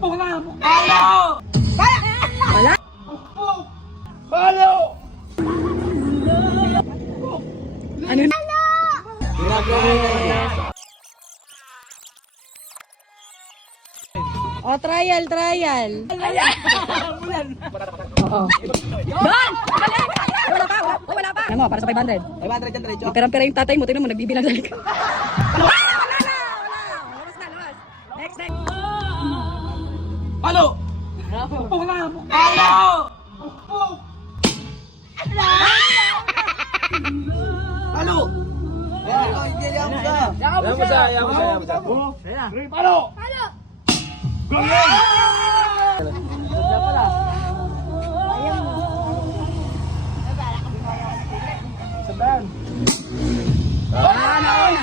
Wala. Palo! Ano na? Oh, trial. Oo. Doon! Wala pa! Wala pa! Ano mo, para sa 500. 500 yan, diretso. Pera yung tatay mo, tinan mo, nagbibilang sa likod. Wala! Lawas na. Next. Palo! Palo! Palo! Yaman mo siya. Palo! Sabahan. Nauna.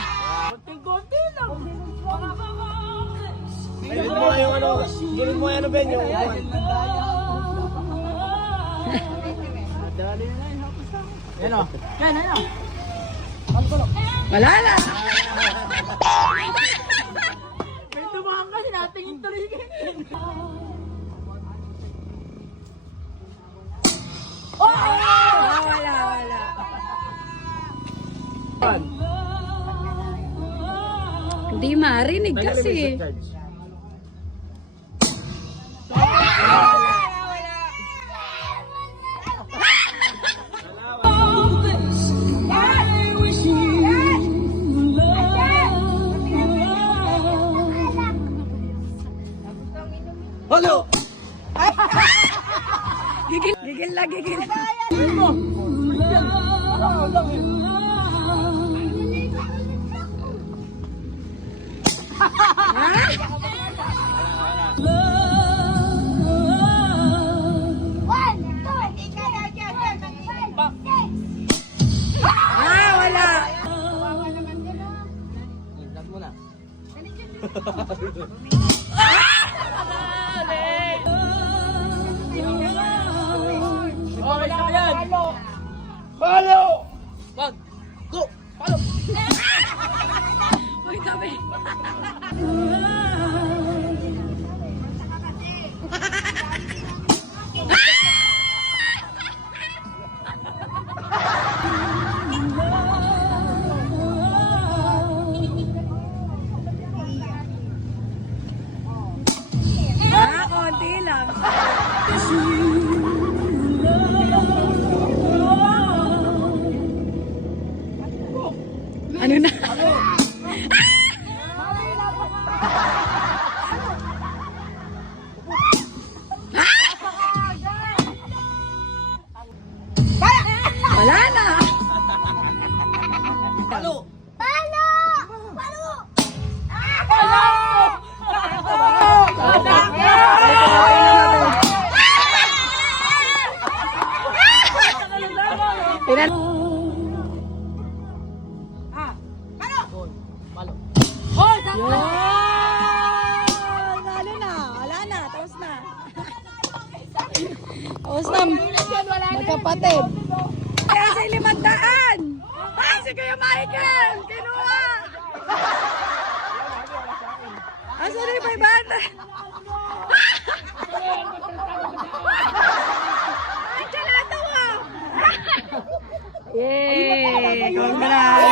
Gilid mo yung ano, Ben, yung Yan o. Wala na. Tumahan kasi natingin tuloy. Wala. Hindi marinig kasi. Palo! Gigil lang. Wala. Lag mo na. Okay na yan. Palo! Wag. Go. Palo. Uy, sabi. Konti lang. Ano na? Wala na. Palo! Tinan. Yun! Lalo na. Wala na. Tapos na. Magkapatid. Kaya sa 500. Si Kuya Michael. Kinuha. Asa na yung 500? Ay, kalatawa. Yay! Congrats!